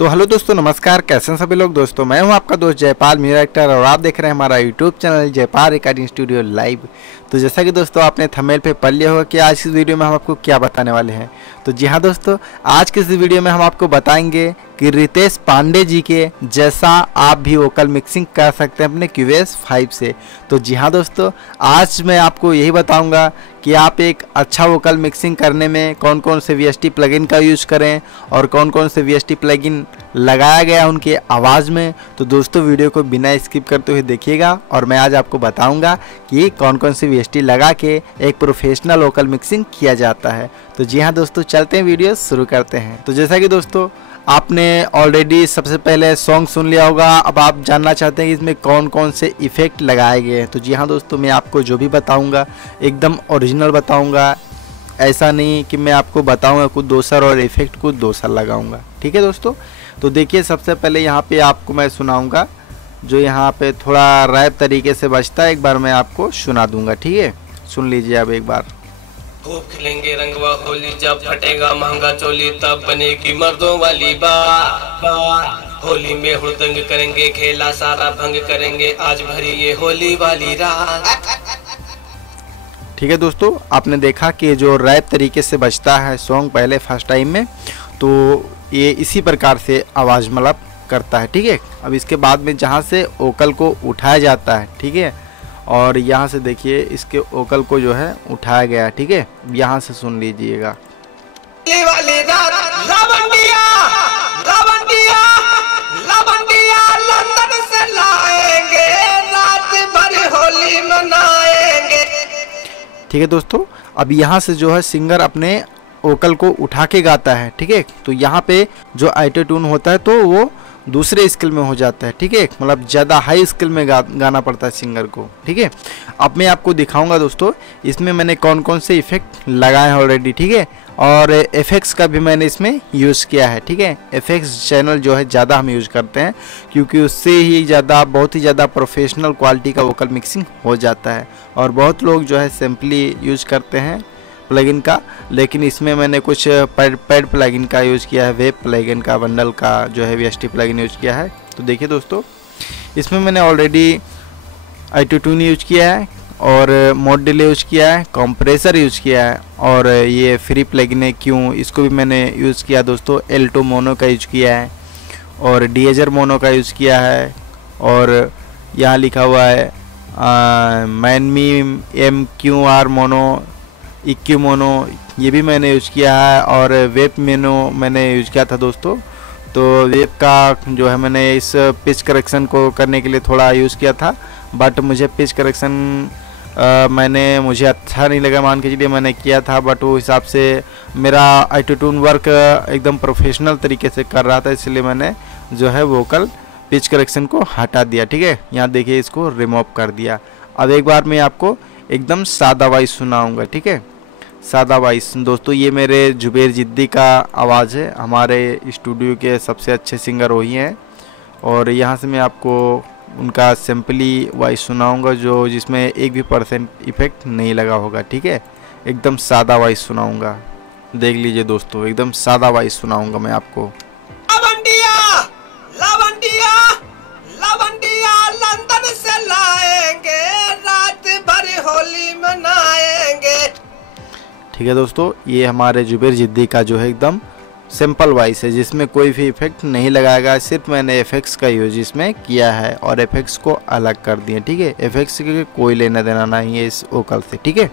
तो हेलो दोस्तों, नमस्कार। कैसे हैं सभी लोग। दोस्तों मैं हूं आपका दोस्त जयपाल म्यूजिक एक्टर और आप देख रहे हैं हमारा YouTube channel Jaipal recording studio live. तो जैसा कि दोस्तों आपने थंबनेल पे पढ़ लिया होगा कि आज इस वीडियो में हम आपको क्या बताने वाले हैं। तो जी हाँ दोस्तों, आज के इस वीडियो में हम आपको बताएंगे कि रितेश पांडे जी के जैसा आप भी वोकल मिक्सिंग कर सकते हैं अपने QS 5 से। तो जी हाँ दोस्तों, आज मैं आपको यही बताऊंगा कि आप एक अच्छा वोकल मिक्सिंग करने में कौन कौन से VST प्लगइन का यूज़ करें और कौन कौन से VST प्लगइन लगाया गया उनके आवाज़ में। तो दोस्तों वीडियो को बिना स्किप करते हुए देखिएगा और मैं आज आपको बताऊंगा कि कौन कौन से VST लगा के एक प्रोफेशनल वोकल मिक्सिंग किया जाता है। तो जी हाँ दोस्तों, चलते हैं वीडियो शुरू करते हैं। तो जैसा कि दोस्तों आपने ऑलरेडी सबसे पहले सॉन्ग सुन लिया होगा, अब आप जानना चाहते हैं कि इसमें कौन कौन से इफ़ेक्ट लगाए गए हैं। तो जी हाँ दोस्तों, मैं आपको जो भी बताऊंगा एकदम ओरिजिनल बताऊंगा, ऐसा नहीं कि मैं आपको बताऊंगा कुछ दूसरा और इफ़ेक्ट कुछ दूसरा लगाऊंगा। ठीक है दोस्तों, तो देखिए सबसे पहले यहाँ पे आपको मैं सुनाऊंगा जो यहाँ पे थोड़ा रैप तरीके से बजता है, एक बार मैं आपको सुना दूंगा। ठीक है, सुन लीजिए अब एक बार। खूब खिलेंगे रंगवा होली, जब फटेगा महंगा चोली तब बनेगी मर्दों वाली बात। होली में हुड़दंग करेंगे, खेला सारा भंग करेंगे, आज भरी ये होली वाली रात। ठीक है दोस्तों, आपने देखा कि जो रैप तरीके से बजता है सॉन्ग पहले फर्स्ट टाइम में, तो ये इसी प्रकार से आवाज़ मतलब करता है। ठीक है, अब इसके बाद में जहाँ से वोकल को उठाया जाता है, ठीक है, और यहाँ से देखिए इसके वोकल को जो है उठाया गया। ठीक है, यहाँ से सुन लीजिएगा। लंदन से लाएंगे, रात भर होली मनाएंगे। ठीक है दोस्तों, अब यहाँ से जो है सिंगर अपने वोकल को उठा के गाता है। ठीक है, तो यहाँ पे जो ऑटो ट्यून होता है तो वो दूसरे स्केल में हो जाता है। ठीक है, मतलब ज़्यादा हाई स्केल में गाना पड़ता है सिंगर को। ठीक है, अब मैं आपको दिखाऊंगा दोस्तों इसमें मैंने कौन कौन से इफ़ेक्ट लगाए हैं ऑलरेडी। ठीक है, और एफेक्ट्स का भी मैंने इसमें यूज़ किया है। ठीक है, एफेक्ट्स चैनल जो है ज़्यादा हम यूज़ करते हैं क्योंकि उससे ही ज़्यादा बहुत ही ज़्यादा प्रोफेशनल क्वालिटी का वोकल मिक्सिंग हो जाता है। और बहुत लोग जो है सिंपली यूज़ करते हैं प्लगइन का, लेकिन इसमें मैंने कुछ पैड प्लगइन का यूज़ किया है, वेब प्लगइन का, बंडल का जो है VST प्लगइन यूज़ किया है। तो देखिए दोस्तों, इसमें मैंने ऑलरेडी ऑटो ट्यून यूज़ किया है और मोड डिले यूज़ किया है, कंप्रेसर यूज़ किया है, और ये फ्री प्लगइन है क्यों, इसको भी मैंने यूज़ किया दोस्तों। L2 मोनो का यूज़ किया है और DAZR मोनो का यूज़ किया है, और यहाँ लिखा हुआ है मैनमी MQR मोनो, EQ मोनो, ये भी मैंने यूज़ किया है, और वेब मोनो मैंने यूज़ किया था दोस्तों। तो वेब का जो है मैंने इस पिच करेक्शन को करने के लिए थोड़ा यूज़ किया था, बट मुझे पिच करेक्शन मुझे अच्छा नहीं लगा, मान के चलिए मैंने किया था, बट वो हिसाब से मेरा ऑटो ट्यून वर्क एकदम प्रोफेशनल तरीके से कर रहा था, इसलिए मैंने जो है वोकल पिच करेक्शन को हटा दिया। ठीक है, यहाँ देखिए इसको रिमूव कर दिया। अब एक बार मैं आपको एकदम सादा वॉइस सुनाऊंगा। ठीक है, सादा वॉइस दोस्तों, ये मेरे जुबेर जिद्दी का आवाज़ है, हमारे स्टूडियो के सबसे अच्छे सिंगर वही हैं, और यहाँ से मैं आपको उनका सिंपली वॉइस सुनाऊंगा जो जिसमें एक भी % इफेक्ट नहीं लगा होगा। ठीक है, एकदम सादा वॉइस सुनाऊंगा, देख लीजिए दोस्तों, एकदम सादा वॉइस सुनाऊंगा मैं आपको। लंदन से लाएंगे, रात भर होली मनाएंगे। ठीक है दोस्तों, ये हमारे जुबेर जिद्दी का जो है एकदम सिंपल वॉइस है जिसमें कोई भी इफेक्ट नहीं लगाएगा, सिर्फ मैंने इफेक्ट्स का यूज इसमें किया है और इफेक्ट्स को अलग कर दिए। ठीक है, इफेक्ट्स के कोई लेना देना नहीं है इस वोकल से। ठीक है,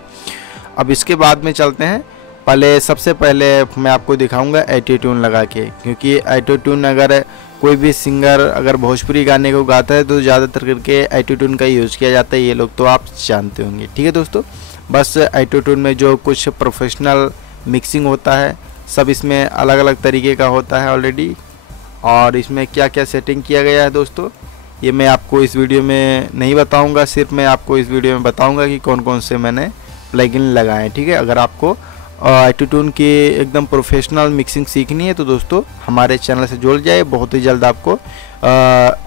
अब इसके बाद में चलते हैं, सबसे पहले मैं आपको दिखाऊंगा ऑटो ट्यून लगा के, क्योंकि ऑटो ट्यून अगर कोई भी सिंगर अगर भोजपुरी गाने को गाता है तो ज़्यादातर करके ऑटो ट्यून का यूज़ किया जाता है, ये लोग तो आप जानते होंगे। ठीक है दोस्तों, बस ऑटो ट्यून में जो कुछ प्रोफेशनल मिक्सिंग होता है सब इसमें अलग अलग तरीके का होता है ऑलरेडी, और इसमें क्या क्या सेटिंग किया गया है दोस्तों ये मैं आपको इस वीडियो में नहीं बताऊंगा, सिर्फ मैं आपको इस वीडियो में बताऊंगा कि कौन कौन से मैंने प्लगइन लगाए हैं। ठीक है, अगर आपको ऑटो ट्यून की एकदम प्रोफेशनल मिक्सिंग सीखनी है तो दोस्तों हमारे चैनल से जुड़ जाए, बहुत ही जल्द आपको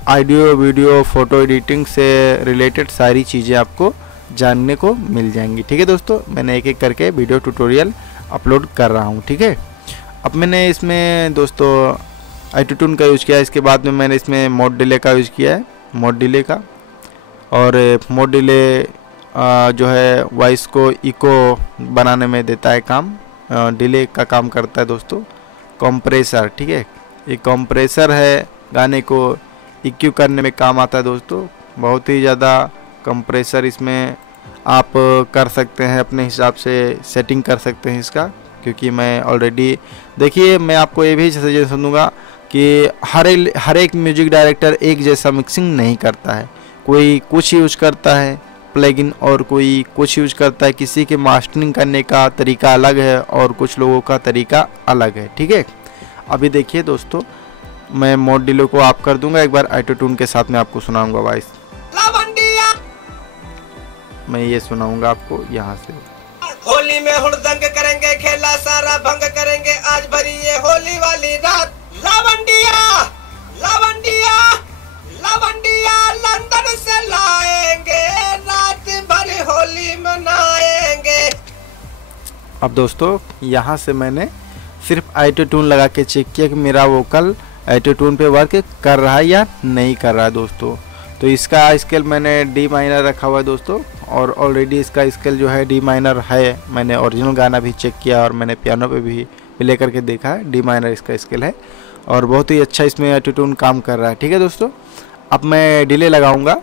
ऑडियो वीडियो फ़ोटो एडिटिंग से रिलेटेड सारी चीज़ें आपको जानने को मिल जाएंगी। ठीक है दोस्तों, मैंने एक एक करके वीडियो ट्यूटोरियल अपलोड कर रहा हूँ। ठीक है, अब मैंने इसमें दोस्तों ऑटो ट्यून का यूज़ किया है। इसके बाद में मैंने इसमें मोड डिले का यूज़ किया है, मोड डिले का। और मोड डिले जो है वॉइस को इको बनाने में देता है काम, डिले का काम करता है दोस्तों। कंप्रेसर, ठीक है, ये कंप्रेसर है, गाने को इक्यू करने में काम आता है दोस्तों। बहुत ही ज़्यादा कंप्रेसर इसमें आप कर सकते हैं, अपने हिसाब से सेटिंग कर सकते हैं इसका, क्योंकि मैं ऑलरेडी, देखिए मैं आपको ये भी सजेशन दूंगा कि हर एक म्यूजिक डायरेक्टर एक जैसा मिक्सिंग नहीं करता है। कोई कुछ यूज करता है प्लगइन और कोई कुछ यूज करता है। किसी के मास्टरिंग करने का तरीका अलग है और कुछ लोगों का तरीका अलग है, ठीक है। अभी देखिए दोस्तों, मैं मोड डिले को ऑफ कर दूंगा, एक बार ऑटो ट्यून के साथ में आपको सुनाऊंगा वॉइस। मैं ये सुनाऊंगा आपको यहाँ से। होली में हुड़दंग करेंगे, खेला सारा भंग करेंगे, आज भरी ये होली वाली रात। लावंडिया लावंडिया लावंडिया लंदन से लाएंगे, रात भर होली मनाएंगे। अब दोस्तों यहाँ से मैंने सिर्फ ऑटो ट्यून लगा के चेक किया कि मेरा वोकल ऑटो ट्यून पे वर्क कर रहा है या नहीं कर रहा है दोस्तों। तो इसका स्केल मैंने डी माइनर रखा हुआ है दोस्तों, और ऑलरेडी इसका स्केल जो है डी माइनर है। मैंने ओरिजिनल गाना भी चेक किया और मैंने पियानो पे भी प्ले करके देखा है, डी माइनर इसका स्केल है और बहुत ही अच्छा इसमें ऑटो ट्यून काम कर रहा है, ठीक है दोस्तों। अब मैं डिले लगाऊंगा।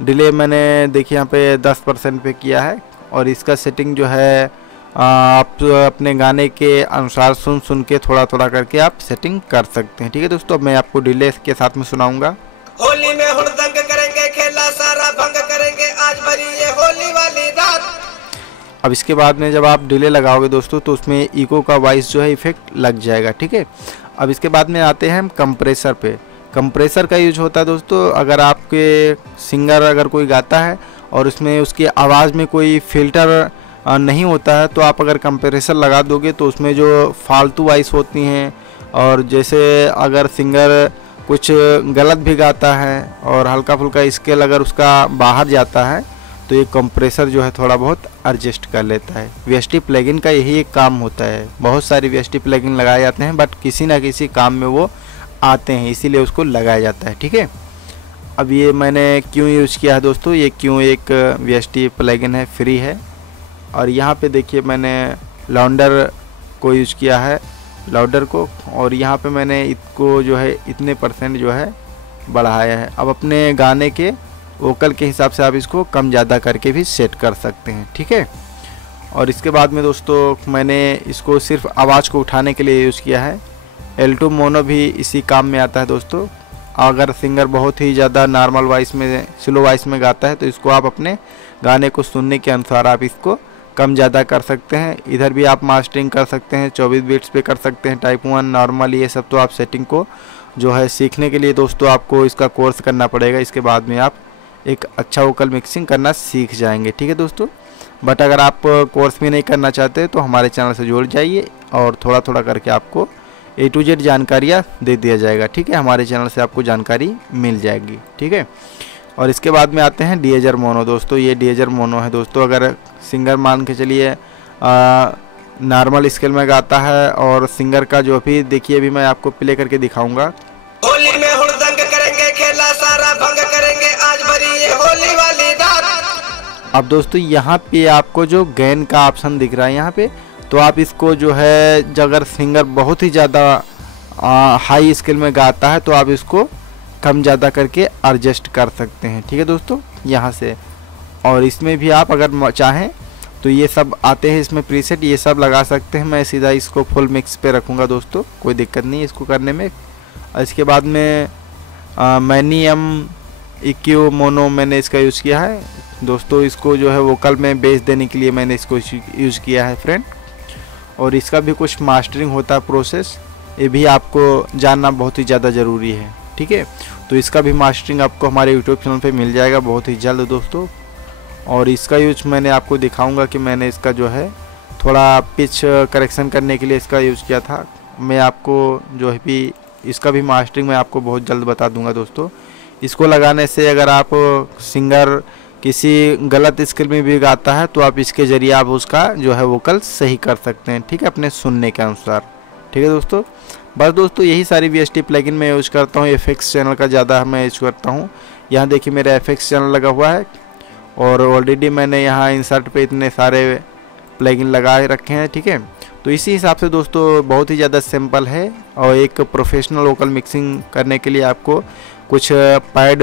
डिले मैंने देखिए यहाँ पे 10% पे किया है, और इसका सेटिंग जो है आप अपने गाने के अनुसार सुन के थोड़ा थोड़ा करके आप सेटिंग कर सकते हैं, ठीक है दोस्तों। अब मैं आपको डिले के साथ में सुनाऊंगा। होली में हुड़दंग करेंगे, खेला सारा भंग करेंगे, आज भरी ये होली वाली रात। अब इसके बाद में जब आप डिले लगाओगे दोस्तों तो उसमें इको का वॉइस जो है इफेक्ट लग जाएगा, ठीक है। अब इसके बाद में आते हैं हम कंप्रेसर पे। कंप्रेसर का यूज होता है दोस्तों, अगर आपके सिंगर अगर कोई गाता है और उसमें उसकी आवाज़ में कोई फिल्टर नहीं होता है, तो आप अगर कंप्रेसर लगा दोगे तो उसमें जो फालतू वॉइस होती हैं, और जैसे अगर सिंगर कुछ गलत भी गाता है और हल्का फुल्का स्केल अगर उसका बाहर जाता है, तो ये कंप्रेसर जो है थोड़ा बहुत एडजस्ट कर लेता है। वीएसटी प्लगइन का यही एक काम होता है। बहुत सारी वीएसटी प्लगइन लगाए जाते हैं, बट किसी ना किसी काम में वो आते हैं, इसीलिए उसको लगाया जाता है, ठीक है। अब ये मैंने क्यों यूज़ किया है दोस्तों, ये क्यों एक वीएसटी प्लगइन है, फ्री है। और यहाँ पे देखिए मैंने लाउंडर को यूज़ किया है, लाउडर को, और यहाँ पे मैंने इसको जो है इतने % जो है बढ़ाया है। अब अपने गाने के वोकल के हिसाब से आप इसको कम ज़्यादा करके भी सेट कर सकते हैं, ठीक है। और इसके बाद में दोस्तों मैंने इसको सिर्फ आवाज़ को उठाने के लिए यूज़ किया है। L2 मोनो भी इसी काम में आता है दोस्तों। अगर सिंगर बहुत ही ज़्यादा नॉर्मल वॉइस में, स्लो वॉइस में गाता है, तो इसको आप अपने गाने को सुनने के अनुसार आप इसको कम ज़्यादा कर सकते हैं। इधर भी आप मास्टरिंग कर सकते हैं, 24 बिट्स पे कर सकते हैं, टाइप 1 नॉर्मल, ये सब तो आप सेटिंग को जो है सीखने के लिए दोस्तों आपको इसका कोर्स करना पड़ेगा। इसके बाद में आप एक अच्छा वोकल मिक्सिंग करना सीख जाएंगे, ठीक है दोस्तों। बट अगर आप कोर्स भी नहीं करना चाहते तो हमारे चैनल से जुड़ जाइए और थोड़ा थोड़ा करके आपको A to Z जानकारियाँ दे दिया जाएगा, ठीक है। हमारे चैनल से आपको जानकारी मिल जाएगी, ठीक है। और इसके बाद में आते हैं डीएजर मोनो दोस्तों। ये डीएजर मोनो है दोस्तों। अगर सिंगर मान के चलिए नॉर्मल स्केल में गाता है, और सिंगर का जो भी देखिए अभी मैं आपको प्ले करके दिखाऊंगा। होली में हुड़दंग करेंगे, खेला सारा भंग करेंगे, आज भरी ये होली वाली रात। अब दोस्तों यहाँ पे आपको जो गेन का ऑप्शन दिख रहा है यहाँ पे, तो आप इसको जो है अगर सिंगर बहुत ही ज़्यादा हाई स्केल में गाता है तो आप इसको कम ज़्यादा करके एडजस्ट कर सकते हैं, ठीक है दोस्तों, यहाँ से। और इसमें भी आप अगर चाहें तो ये सब आते हैं इसमें प्रीसेट, ये सब लगा सकते हैं। मैं सीधा इसको फुल मिक्स पे रखूँगा दोस्तों, कोई दिक्कत नहीं है इसको करने में। और इसके बाद में मैनियम EQ मोनो मैंने इसका यूज़ किया है दोस्तों। इसको जो है वोकल में बेस देने के लिए मैंने इसको यूज़ किया है फ्रेंड। और इसका भी कुछ मास्टरिंग होता है प्रोसेस, ये भी आपको जानना बहुत ही ज़्यादा ज़रूरी है, ठीक है। तो इसका भी मास्टरिंग आपको हमारे यूट्यूब चैनल पे मिल जाएगा बहुत ही जल्द दोस्तों। और इसका यूज मैंने आपको दिखाऊंगा कि मैंने इसका जो है थोड़ा पिच करेक्शन करने के लिए इसका यूज़ किया था। मैं आपको जो है भी इसका भी मास्टरिंग मैं आपको बहुत जल्द बता दूंगा दोस्तों। इसको लगाने से अगर आप सिंगर किसी गलत स्केल में भी गाता है तो आप इसके ज़रिए आप उसका जो है वोकल सही कर सकते हैं, ठीक है, अपने सुनने के अनुसार, ठीक है दोस्तों। बस दोस्तों यही सारी VST प्लगइन मैं यूज़ करता हूँ। FX चैनल का ज़्यादा मैं यूज़ करता हूँ। यहाँ देखिए मेरा FX चैनल लगा हुआ है और ऑलरेडी मैंने यहाँ इंसर्ट पे इतने सारे प्लगइन लगा रखे हैं, ठीक है। तो इसी हिसाब से दोस्तों बहुत ही ज़्यादा सिंपल है। और एक प्रोफेशनल वोकल मिक्सिंग करने के लिए आपको कुछ पैड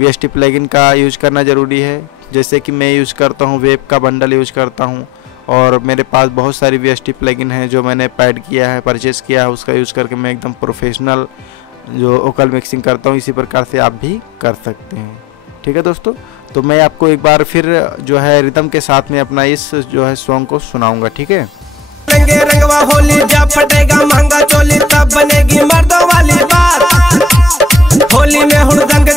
VST प्लगइन का यूज़ करना ज़रूरी है। जैसे कि मैं यूज़ करता हूँ वेब का बंडल यूज़ करता हूँ और मेरे पास बहुत सारी VST प्लगइन है जो मैंने पैड किया है, परचेज़ किया है। उसका यूज़ करके मैं एकदम प्रोफेशनल जो वोकल मिक्सिंग करता हूँ। इसी प्रकार से आप भी कर सकते हैं, ठीक है दोस्तों। तो मैं आपको एक बार फिर जो है रिदम के साथ में अपना इस जो है सॉन्ग को सुनाऊंगा, ठीक है। रंगवा होली जब फटेगा महंगा चोली तब बनेगी मर्दों वाली बात। होली में हुड़दंग